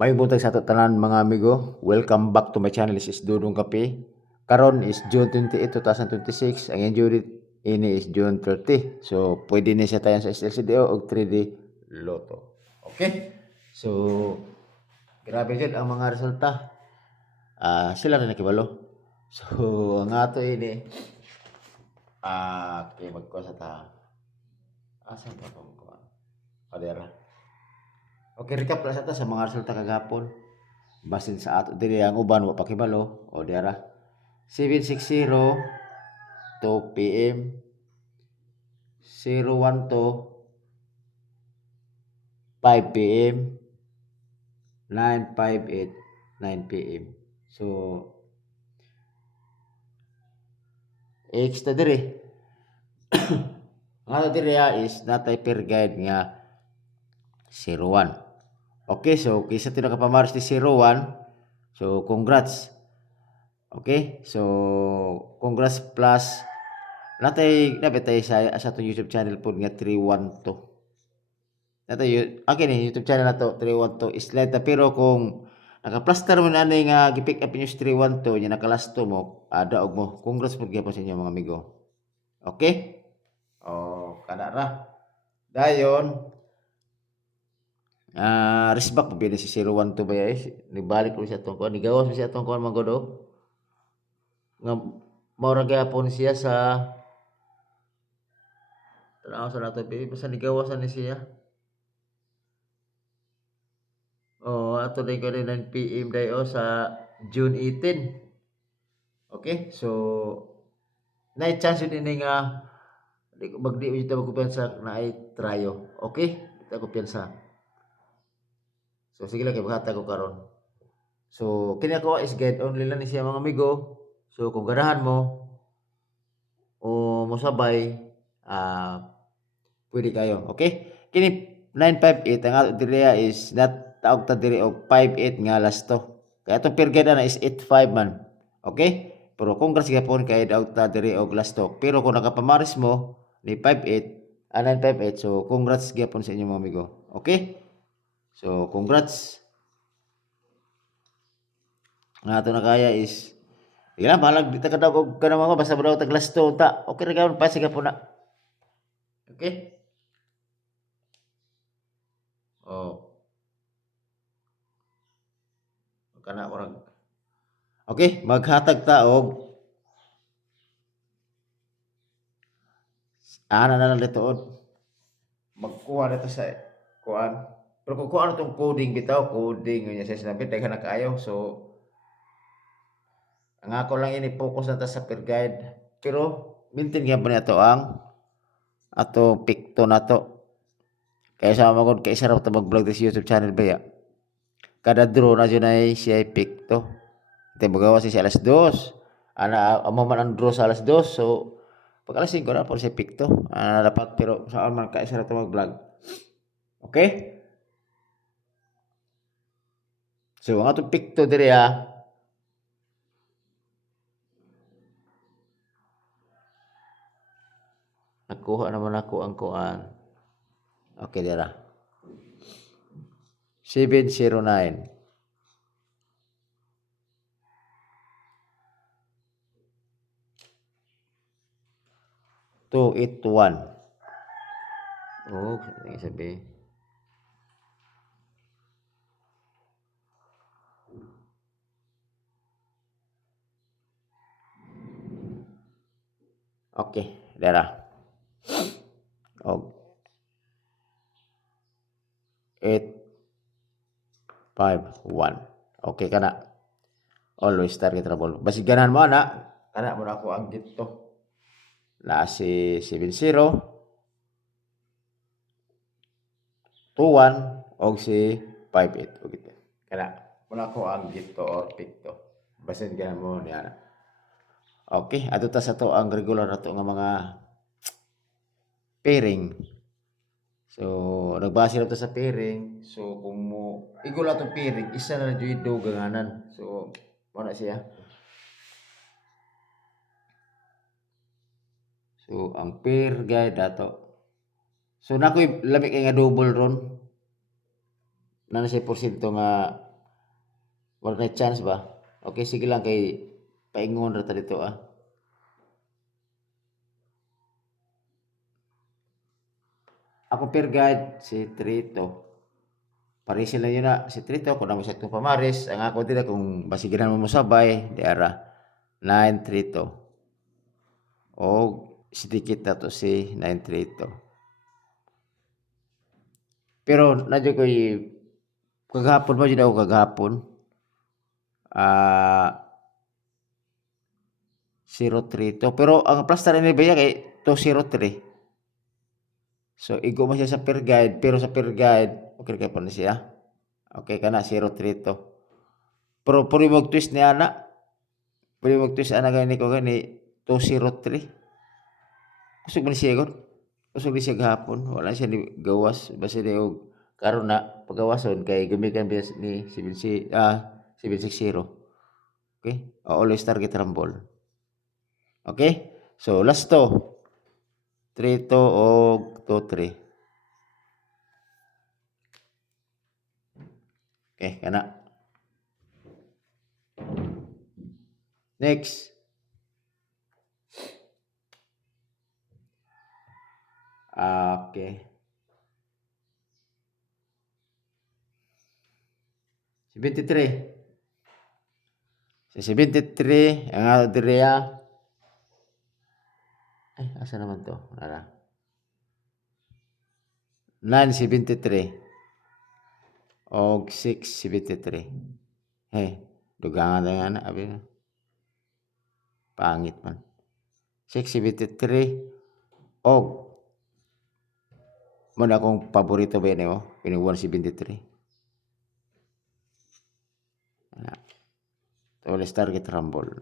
May buntag sa ato tanan mga amigo. Welcome back to my channel. This is Dudong Kape. Karon is June 28, 2026. Ang yung due date ini is June 30. So, pwede ni siya tayo sa SLCDO o 3D Lotto. Okay? So, grabe dyan ang mga resulta. Sila rin nakibalo. So, ang ato ini okay, magkuha sa ta. Asan pa itong kuha? Kadera. Okay, recap lang sa ta sa mga resulta kagapon. Basin sa ato diri ang uban wa pakibalo o diara 7:60 2 PM 012 5 PM 9:58 9 PM. So extra diri ang ato diri is natay per guide nga 01. Okay, so kisa tinaka pamaris ni 01. So congrats. Okay, so congrats plus natay tayo sa atong YouTube channel po nga 312. Natay okay ni YouTube channel na to 312 slide na, pero kung naka-plaster mo na nga gipick up niyo 312 nya nakalasto mo, daog mo. Congrats po gyapon sa inyo mga amigo. Okay? Oh, kana ra. Dayon respect po bini si 012 ba nibalik ko siya tong kuan, nigawas siya tong kuan magodo nga maura gyapon siya sa tanaw sa nato basta nigawasan ni siya. Ato day ko 9 PM dayo sa June 18. Okay, so na chance yun ini nga magdi ito magkumpiyansa na ay trayo. Okay, ito kumpiyansa. So sige lang kay bata ko karon. So kini ako is guide only lang ni siya mga amigo. So kung ganahan mo o mosabay, pwede kayo. Okay? Kini 958 ang ato diri is not taog ta diri og 58 nga last to. Kaya atong per guide na is 85 man. Okay? Pero congrats gyapon kay daog ta diri og last to. Pero kung nakapamaris mo ni 58, 958, so congrats gyapon sa inyo mga amigo. Okay? So congrats. Ang ato na kaya is yan, balag di ta kadawg og kana mga basta daw tag last to ta. Okay ra gyapon pa sige po na. Okay? Oh. Kana orang. Okay, maghatag ta og ana na lang dito. Magkuha na to sa kuan. Pero kung kuha na tong coding bitaw, coding nya sa sinabi daghan na kaayo. So ang ako lang ini focus na ta sa per guide. Pero maintain gyapon ato ang ato pikto nato. Kaya sa magod kay sarap ta mag-vlog sa YouTube channel ba ya. Kada draw na dyan ay siya pikto. Ito magawa siya alas 2. Amo man ang draw sa alas 2. So pag alas 5 na po siya pikto. Dapat pero saan man kaya sarap ta mag-vlog. Okay? So ang atong pikto diri nakuha naman ako ang kuan. Okay, dira. 709. 281. Oh, ano sabi? Okay, dara. Og 851. Okay kana. Always target trouble. Basig ganahan mo ana, kana mo na ako ang dito. Na si 70 21 og si 58 og ito. Kana mo na ako ang dito or pikto. Basig ganahan mo ni ana. Okay, ato ta sa to ang regular nato nga mga pairing. So, nagbase na to sa pairing. So, kung mo igol atong pairing, isa na jud do ganganan. So, mo na siya. So, ang pair guide dato. So, nakoy lamig nga double ron. Na siya porsyento nga Wala na chance ba? Okay, sige lang kay paingon ra ta dito Ako per guide si Trito. Parisin lang yun na si Trito kung namo sa itong pamaris. Ang ako dila kung basiginan mo sabay, di ara 9 Trito. O sidikit na to si 9 Trito. Pero nadyo ko kagahapon mo dyan ako kagahapon. 0 Trito. Pero ang plaster ni Baya kay 203. So, igo mo siya sa per guide, pero sa per guide, okay kaya pa na siya. Okay ka na, 0 Trito. Pero puri mo twist ni ana. Puri mo twist ana gani ko gani 203. Kusog man siya gon. Kusog ni siya gahapon. Wala siya ni gawas. Basta ni og karon na pagawason kay gamitan ni 760. Okay? Always target rumble. Okay? So, last to. 3 to og 2-3. Okay, kana. Next. Okay. 73. Sa 73, ang adriya. Ay, asa naman to? Wala. 973. Og 673. Hey, dugangan na nga na. Abi na. Pangit man. 673. Og muna akong paborito ba yun eh. Pini 173. Tulis target rumble.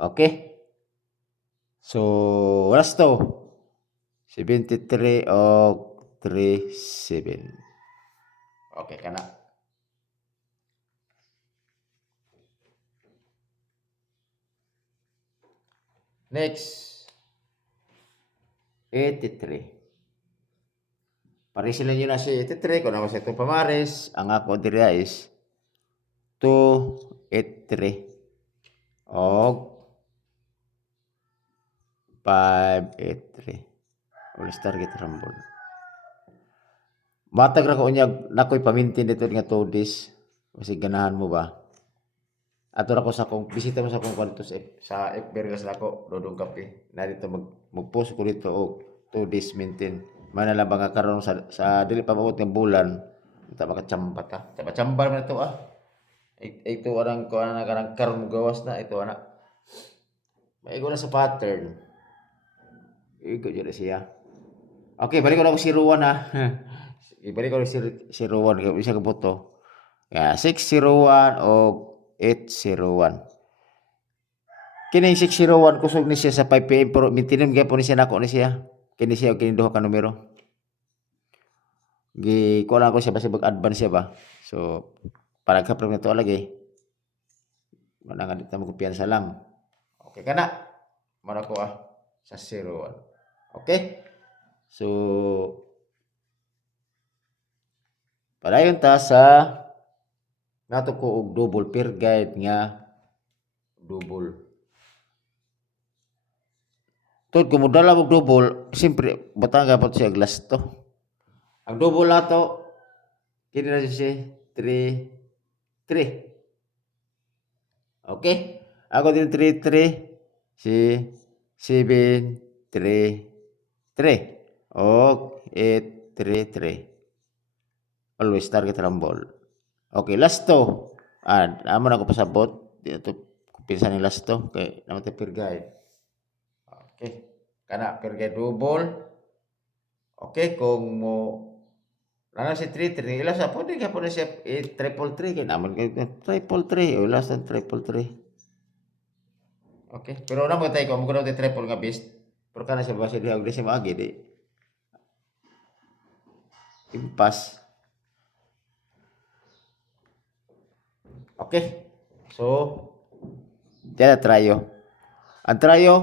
Okay. So, what's to? 73 og 37. Okay ka na. Next. 83. Parisin nyo na si 83. Kung naman sa itong pamaris, ang ako dira is 283. Og 583. Ulis target rumble. Matag ra ko unya nakoy pamintin dito nga 2 days. Kasi ganahan mo ba? Ato ra ko sa kong bisita mo sa kong kwarto sa Bergas nako dodong kape. Na dito magpost ko dito og 2 days maintain. Manala ba nga karon sa dili pa maabot ng bulan. Ta makachamba ta. Chamba man ito Ito orang ko na karon gawas na ito ana. Maigo na sa pattern. Igo jud siya. Okay, balik ko na ko si Ruwan Ibalik ko si Ruwan kay isa ka boto. 601 o 801. Kining 601 kusog ni siya sa 5 PM pero mintinom gyapon ni siya nako ni siya. Kini siya og kini duha ka numero. Gi ko lang ko siya basta mag-advance siya ba. So para ka to lagi. Mana nga dito mo kumpiyansa lang. Okay kana. Mara ko sa 01. Okay? So padayon ta sa nato ko og double pair guide nga double. Tod ko mo dala og double, siyempre batanga pa siya glass to. Ang double nato kini na siya 3 Okay? Ako din 3 si 7 3 og 8 3 Always target rumble. Okay, last to. Amo na ko pasabot. Dito pinsan ni last to kay naman ta per guide. Okay. Kana per guide double. Okay, kung mo nana si 3 ila sa pwede ka po na siya 3 kay naman kay 3 o last and 3 Okay, pero na mo tay ko mo kuno triple nga best. Pero kana siya base diha og di siya maagi di. Impas. Okay. So, diyan tryo. Ang tryo,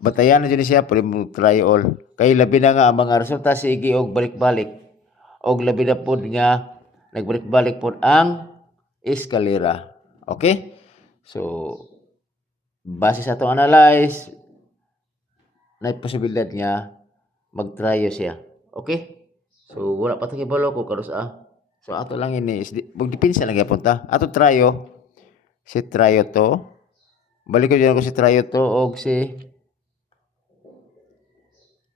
batayan na dyan siya, pwede mo try all. Kay labi na nga ang mga resulta sige og balik-balik. Og labi na po nga nagbalik-balik po ang eskalera. Okay? So, base sa itong analyze, na posibilidad niya mag-tryo siya. Okay? So, wala pa ito kibalo ko karos So, ato lang ini is magdipinsa lang yapon ta. Ato tryo, si tryo to. Balik ko dyan ako si tryo to o si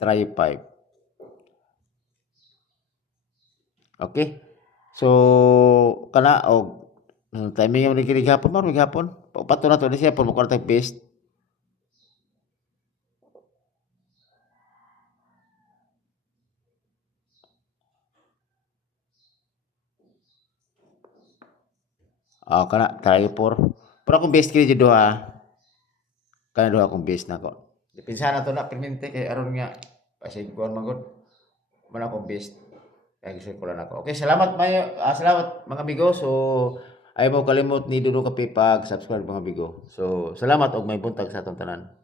tryo 5. Okay? So, kana og timing yung nagilig hapon, maraming hapon. Pato na to na siya, puro mo tag paste. Kana, try 4. Pero akong base kini dito Kana doha akong base na ko. Dipinsa na to na, permente, kay aron nga, pasig ko ang magod. Man akong base. Kaya gusto ko lang ako. Okay, salamat, salamat mga amigo. So, ay mo kalimot ni Dudu Kape pag subscribe mga amigo. So, salamat og may buntag sa atong tanan.